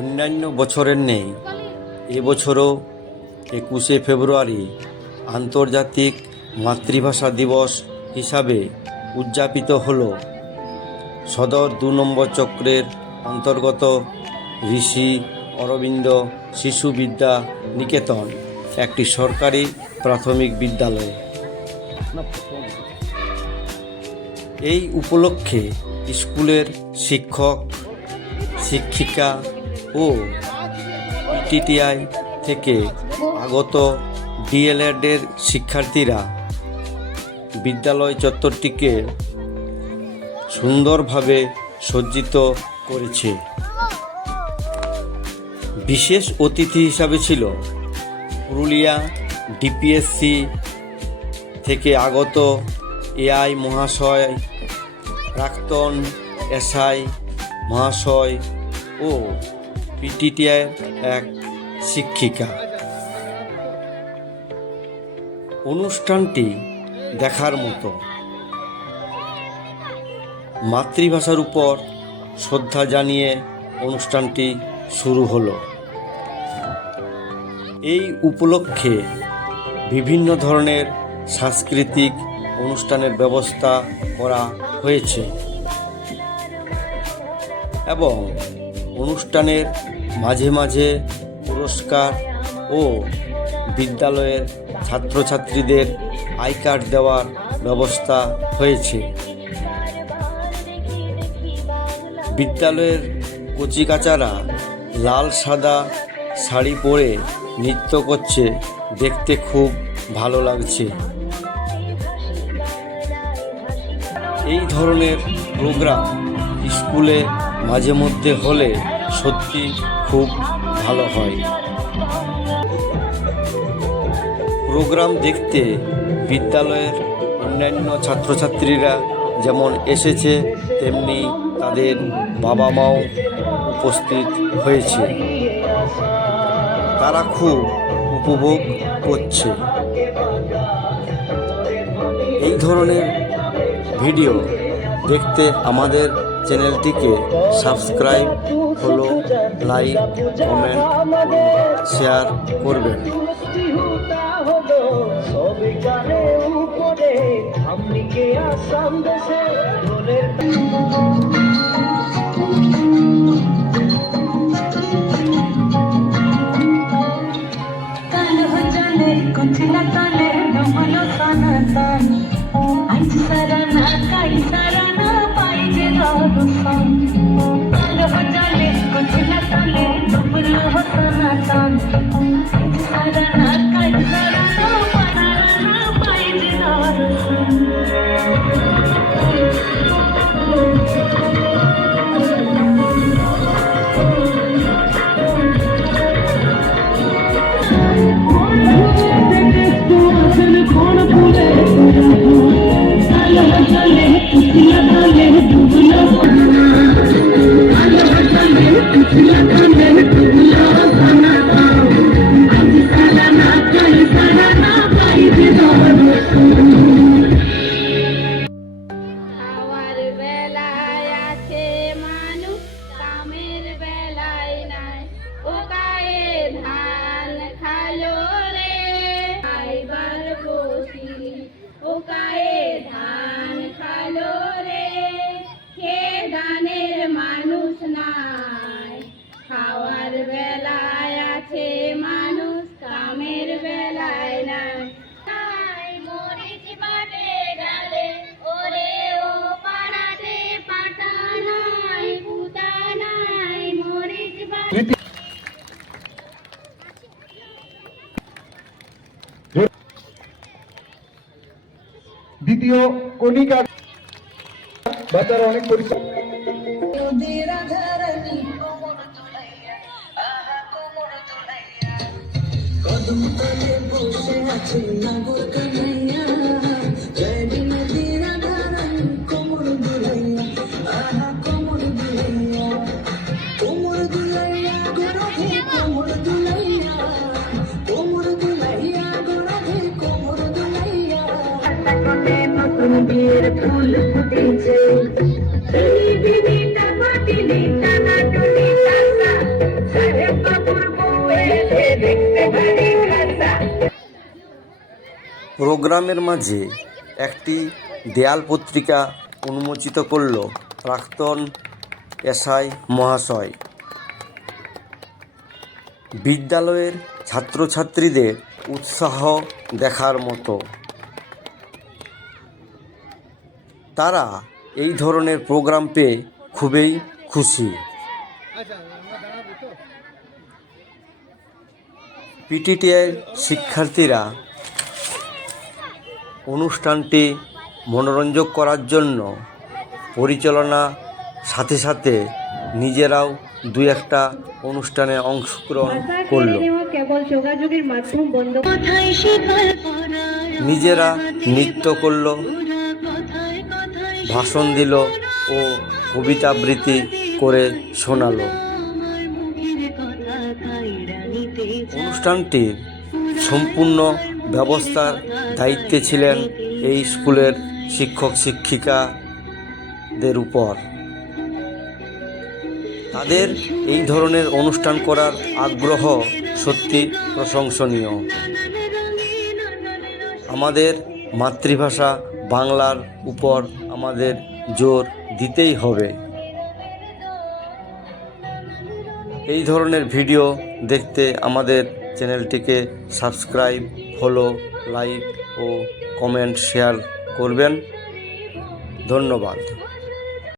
অন্যান্য বছরের নেই এবছরও 21শে ফেব্রুয়ারি আন্তর্জাতিক মাতৃভাষা দিবস হিসাবে উদযাপিত হল। সদর 2 নম্বর চক্রের অন্তর্গত ঋষি অরবিন্দ শিশু বিদ্যা নিকেতন একটি সরকারি প্রাথমিক বিদ্যালয়। এই উপলক্ষে স্কুলের শিক্ষক শিক্ষিকা ও পিটিটিআই থেকে আগত ডিএলএডের শিক্ষার্থীরা বিদ্যালয় চত্বরটিকে সুন্দরভাবে সজ্জিত করেছে। বিশেষ অতিথি হিসাবে ছিল পুরুলিয়া ডিপিএসসি থেকে আগত এআই মহাশয়, প্রাক্তন এসআই মহাশয় ও পিটিটিআই এক শিক্ষিকা। অনুষ্ঠানটি দেখার মতো। মাতৃভাষার উপর শ্রদ্ধা জানিয়ে অনুষ্ঠানটি শুরু হলো। এই উপলক্ষে বিভিন্ন ধরনের সাংস্কৃতিক অনুষ্ঠানের ব্যবস্থা করা হয়েছে এবং অনুষ্ঠানের মাঝে মাঝে পুরস্কার ও বিদ্যালয়ের ছাত্রছাত্রীদের আই কার্ড দেওয়ার ব্যবস্থা হয়েছে। বিদ্যালয়ের কচিকাচারা লাল সাদা শাড়ি পরে নৃত্য করছে, দেখতে খুব ভালো লাগছে। এই ধরনের প্রোগ্রাম স্কুলে মাঝে মধ্যে হলে সত্যি খুব ভালো হয়। প্রোগ্রাম দেখতে বিদ্যালয়ের অন্যান্য ছাত্রছাত্রীরা যেমন এসেছে, তেমনি তাদের বাবা মাও উপস্থিত হয়েছে। তারা খুব উপভোগ করছে। এই ধরনের ভিডিও দেখতে আমাদের চ্যানেলটিকে subscribe, follow, like, comment, share করবেন। দ্বিতীয় কণিকা বাচ্চারা অনেক পরিশ্রম। বিয়ের ফুল ফুটেছে, এই বিবিটা মাটিলে টানা টুনি টাকা প্রোগ্রামের মাঝে একটি দেয়াল পত্রিকা উন্মোচিত করল প্রাক্তন এসআই মহাশয়। বিদ্যালয়ের ছাত্রছাত্রীদের উৎসাহ দেখার মতো। তারা এই ধরনের প্রোগ্রাম পেয়ে খুবই খুশি। পিটিটিআই শিক্ষার্থীরা অনুষ্ঠানটি মনোরঞ্জন করার জন্য পরিচালনা সাথে সাথে নিজেরাও দুই একটা অনুষ্ঠানে অংশগ্রহণ করল। কেবল যোগাযোগের মাধ্যম বন্ধ, নিজেরা নৃত্য করল, ভাষণ দিল ও কবিতা আবৃত্তি করে শোনালো। অনুষ্ঠানটির সম্পূর্ণ ব্যবস্থার দায়িত্বে ছিলেন এই স্কুলের শিক্ষক শিক্ষিকাদের উপর। তাদের এই ধরনের অনুষ্ঠান করার আগ্রহ সত্যি প্রশংসনীয়। আমাদের মাতৃভাষা বাংলার উপর আমাদের জোর দিতেই হবে। এই ধরনের ভিডিও দেখতে আমাদের চ্যানেলটিকে সাবস্ক্রাইব, ফলো, লাইক ও কমেন্ট শেয়ার করবেন। ধন্যবাদ।